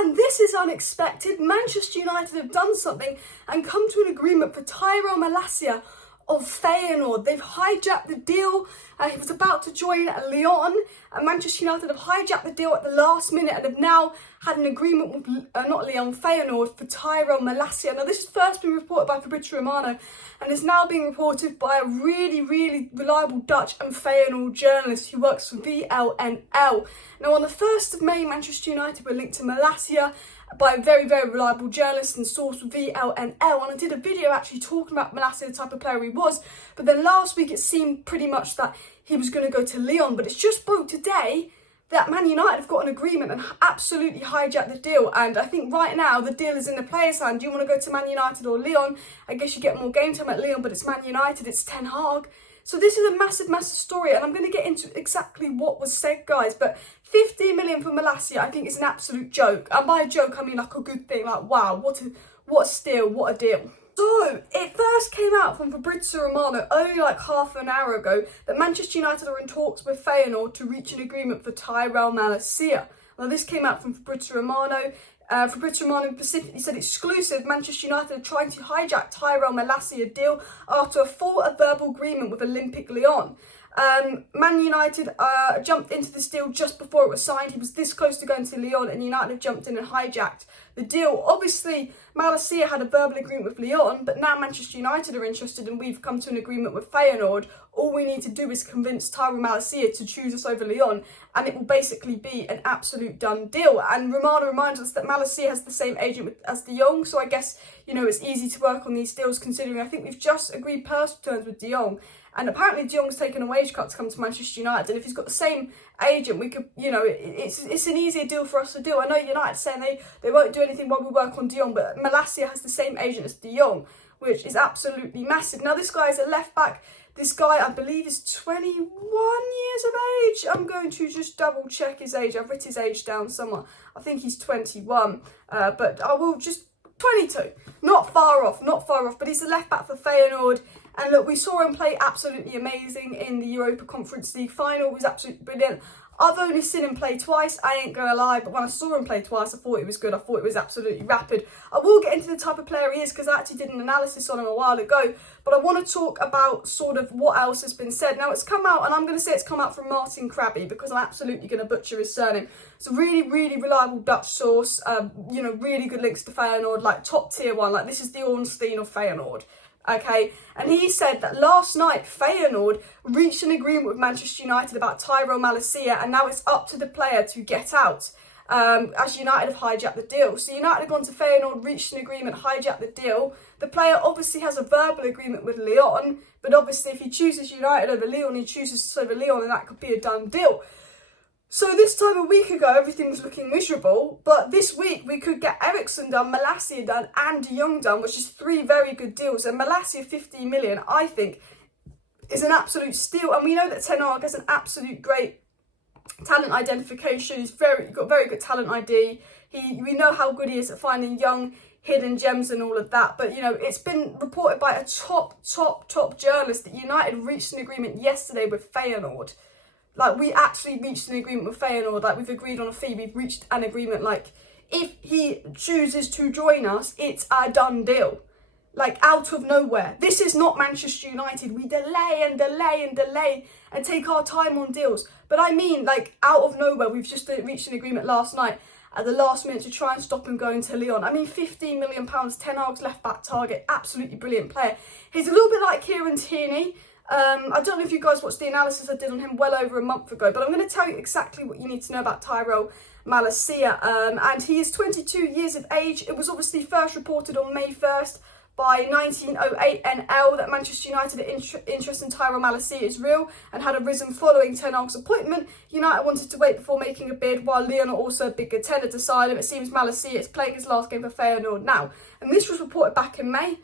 And this is unexpected. Manchester United have done something and come to an agreement for TYRELL MALACIA of Feyenoord. They've hijacked the deal. He was about to join Lyon, and Manchester United have hijacked the deal at the last minute and have now had an agreement with Feyenoord for TYRELL MALACIA. Now, this has first been reported by FABRIZIO Romano and is now being reported by a really, really reliable Dutch and Feyenoord journalist who works for VLNL. Now, on the 1st of May, Manchester United were linked to MALACIA by a very, very reliable journalist and source with VLNL, and I did a video actually talking about MALACIA, the type of player he was, but then last week it seemed pretty much that he was going to go to Lyon, but it's just broke today that Man United have got an agreement and absolutely hijacked the deal. And I think right now the deal is in the player's hand. Do you want to go to Man United or Lyon? I guess you get more game time at Lyon, but it's Man United, it's Ten Hag. So this is a massive, massive story, and I'm going to get into exactly what was said, guys. But 50 million for MALACIA, I think, is an absolute joke. And by a joke, I mean like a good thing. Like, wow, what a steal, what a deal. So, it first came out from FABRIZIO Romano only like half an hour ago that Manchester United are in talks with Feyenoord to reach an agreement for TYRELL MALACIA. Now, this came out from FABRIZIO Romano. FABRIZIO Romano specifically said exclusive, Manchester United are trying to hijack TYRELL MALACIA deal after a full verbal agreement with Olympique Lyon. Man United jumped into this deal just before it was signed. He was this close to going to Lyon, and United have jumped in and hijacked the deal. Obviously, MALACIA had a verbal agreement with Lyon, but now Manchester United are interested and we've come to an agreement with Feyenoord. All we need to do is convince TYRELL MALACIA to choose us over Lyon, and it will basically be an absolute done deal. And Romano reminds us that MALACIA has the same agent as De Jong, so I guess, you know, it's easy to work on these deals considering I think we've just agreed personal terms with De Jong. And apparently De Jong's taken a wage cut to come to Manchester United. And if he's got the same agent, we could, you know, it's an easier deal for us to do. I know United saying they won't do anything while we work on De Jong, but MALACIA has the same agent as De Jong, which is absolutely massive. Now, this guy is a left back. This guy, I believe, is 21 years of age. I'm going to just double check his age. I've written his age down somewhere. I think he's 21, but I will just 22. Not far off, but he's a left back for Feyenoord. And look, we saw him play absolutely amazing in the Europa Conference League final. It was absolutely brilliant. I've only seen him play twice, I ain't gonna lie, but when I saw him play twice, I thought it was good. I thought it was absolutely rapid. I will get into the type of player he is because I actually did an analysis on him a while ago, but I want to talk about sort of what else has been said. Now, it's come out, and I'm going to say it's come out from Martin Krabby because I'm absolutely going to butcher his surname. It's a really, really reliable Dutch source, you know, really good links to Feyenoord, like top tier one, like this is the Ornstein of Feyenoord. Okay, and he said that last night Feyenoord reached an agreement with Manchester United about TYRELL MALACIA, and now it's up to the player to get out, as United have hijacked the deal. So United have gone to Feyenoord, reached an agreement, hijacked the deal. The player obviously has a verbal agreement with Lyon, but obviously if he chooses United over Lyon, he chooses us over Lyon, and that could be a done deal. So this time a week ago, everything was looking miserable, but this week we could get Eriksen done, MALACIA done, and De Jong done, which is 3 very good deals. And MALACIA 15 million, I think, is an absolute steal. And we know that Ten Hag has an absolute great talent identification. He's got very good talent ID. We know how good he is at finding young hidden gems and all of that. But, you know, it's been reported by a top journalist that United reached an agreement yesterday with Feyenoord. Like, we actually reached an agreement with Feyenoord. Like, we've agreed on a fee. We've reached an agreement. Like, if he chooses to join us, it's a done deal. Like, out of nowhere. This is not Manchester United. We delay and take our time on deals. But I mean, like, out of nowhere, we've just reached an agreement last night at the last minute to try and stop him going to Lyon. I mean, £15 million, Ten Hag's left-back target, absolutely brilliant player. He's a little bit like Kieran Tierney. I don't know if you guys watched the analysis I did on him well over a month ago, but I'm going to tell you exactly what you need to know about TYRELL MALACIA. And he is 22 years of age. It was obviously first reported on May 1st by 1908 NL that Manchester United interest in TYRELL MALACIA is real and had arisen following Ten Hag's appointment. United wanted to wait before making a bid, while Lyon are also a big contender to sign him. It seems MALACIA is playing his last game for Feyenoord now. And this was reported back in May.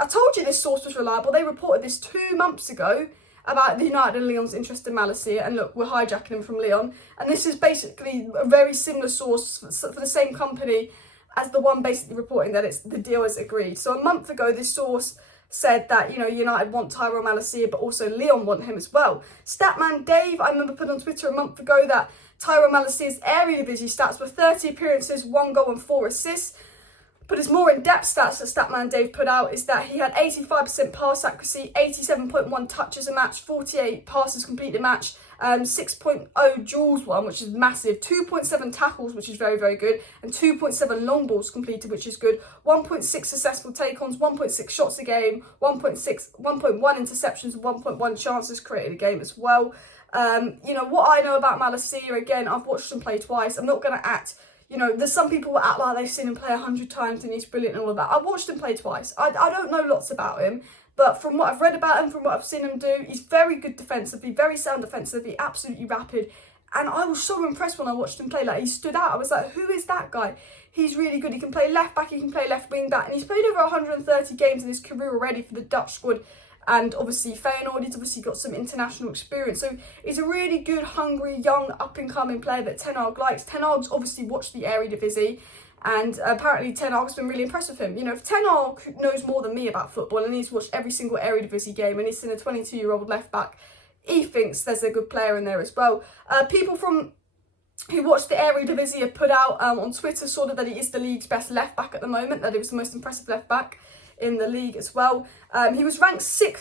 I told you this source was reliable. They reported this 2 months ago about the United and Lyon's interest in MALACIA, and look, we're hijacking him from Lyon. And this is basically a very similar source for the same company as the one basically reporting that the deal is agreed. So a month ago, this source said that, you know, United want TYRELL MALACIA, but also Lyon want him as well. Statman Dave, I remember put on Twitter a month ago that TYRELL Malacia's Eredivisie stats were 30 appearances, 1 goal and 4 assists. But his more in-depth stats that Statman Dave put out is that he had 85% pass accuracy, 87.1 touches a match, 48 passes completed a match, 6.0 duels won, which is massive, 2.7 tackles, which is very, very good, and 2.7 long balls completed, which is good, 1.6 successful take-ons, 1.6 shots a game, 1.1 interceptions, and 1.1 chances created a game as well. You know, what I know about Malacia, again, I've watched him play twice. I'm not going to act... You know, there's some people who act like they've seen him play 100 times and he's brilliant and all of that. I've watched him play twice. I don't know lots about him, but from what I've read about him, from what I've seen him do, he's very good defensively, very sound defensively, absolutely rapid. And I was so impressed when I watched him play. Like, he stood out. I was like, who is that guy? He's really good. He can play left back, he can play left wing back. And he's played over 130 games in his career already for the Dutch squad. And obviously Feyenoord, he's obviously got some international experience. So he's a really good, hungry, young, up-and-coming player that Ten Hag likes. Ten Hag's obviously watched the Eredivisie, and apparently Ten Hag's been really impressed with him. You know, if Ten Hag knows more than me about football and he's watched every single Eredivisie game and he's seen a 22-year-old left-back, he thinks there's a good player in there as well. People who watched the Eredivisie have put out on Twitter sort of that he is the league's best left-back at the moment, that he was the most impressive left-back in the league as well. He was ranked 6th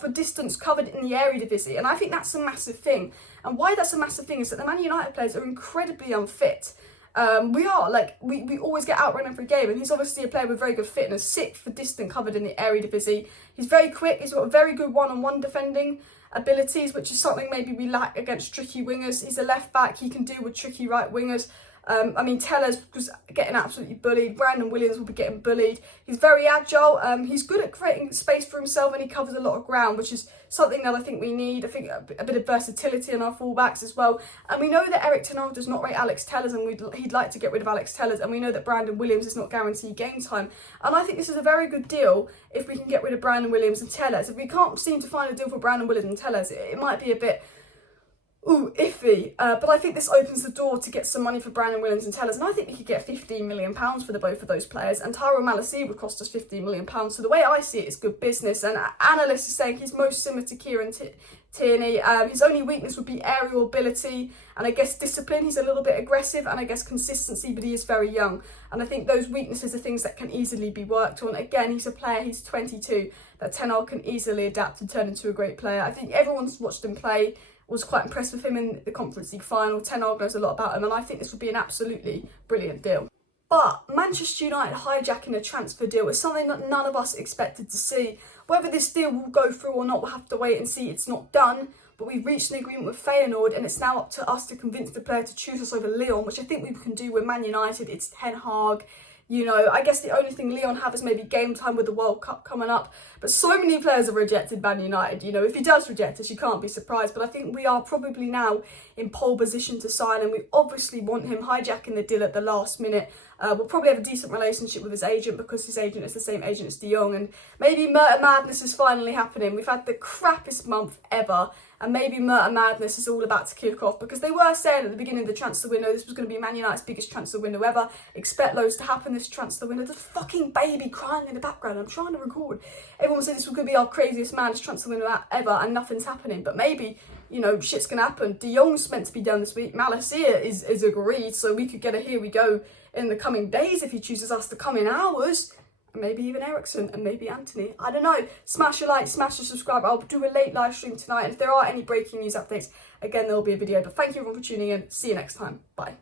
for distance covered in the Eredivisie, and I think that's a massive thing. And why that's a massive thing is that the Man United players are incredibly unfit. We always get outrun every game, and he's obviously a player with very good fitness, 6th for distance covered in the Eredivisie. He's very quick, he's got very good one-on-one defending abilities, which is something maybe we lack against tricky wingers. He's a left back, he can deal with tricky right wingers. I mean, Tellers was getting absolutely bullied. Brandon Williams will be getting bullied. He's very agile. He's good at creating space for himself, and he covers a lot of ground, which is something that I think we need. I think a bit of versatility in our fullbacks as well. And we know that Erik Ten Hag does not rate Alex Tellers, and he'd like to get rid of Alex Tellers. And we know that Brandon Williams is not guaranteed game time. And I think this is a very good deal if we can get rid of Brandon Williams and Tellers. If we can't seem to find a deal for Brandon Williams and Tellers, it might be a bit... iffy, but I think this opens the door to get some money for Brandon Williams and Tellers, and I think we could get £15 million for the both of those players, and TYRELL Malacia would cost us £15 million. So the way I see it is good business, and analysts are saying he's most similar to Kieran Tierney. His only weakness would be aerial ability, and I guess discipline. He's a little bit aggressive, and I guess consistency, but he is very young, and I think those weaknesses are things that can easily be worked on. Again, he's a player, he's 22, that Ten Hag can easily adapt and turn into a great player. I think everyone's watched him play, was quite impressed with him in the Conference League final. Ten Hag knows a lot about him, and I think this would be an absolutely brilliant deal. But Manchester United hijacking a transfer deal is something that none of us expected to see. Whether this deal will go through or not, we'll have to wait and see. It's not done, but we've reached an agreement with Feyenoord, and it's now up to us to convince the player to choose us over Lyon, which I think we can do with Man United. It's Ten Hag. You know, I guess the only thing Lyon have is maybe game time with the World Cup coming up. But so many players have rejected Man United. You know, if he does reject us, you can't be surprised. But I think we are probably now in pole position to sign, and we obviously want him hijacking the deal at the last minute. We'll probably have a decent relationship with his agent, because his agent is the same agent as De Jong. And maybe Murder Madness is finally happening. We've had the crappiest month ever. And maybe Murder Madness is all about to kick off, because they were saying at the beginning of the transfer window this was going to be Man United's biggest transfer window ever. Expect loads to happen this transfer window. There's a fucking baby crying in the background. I'm trying to record. Everyone said this was going to be our craziest man's transfer window ever, and nothing's happening. But maybe, you know, shit's going to happen. De Jong's meant to be done this week. Malacia is agreed, so we could get a here we go in the coming days if he chooses us to come in hours. Maybe even Ericsson, and maybe Anthony. I don't know. Smash a like, smash a subscribe. I'll do a late live stream tonight. And if there are any breaking news updates, again, there will be a video. But thank you everyone for tuning in. See you next time. Bye.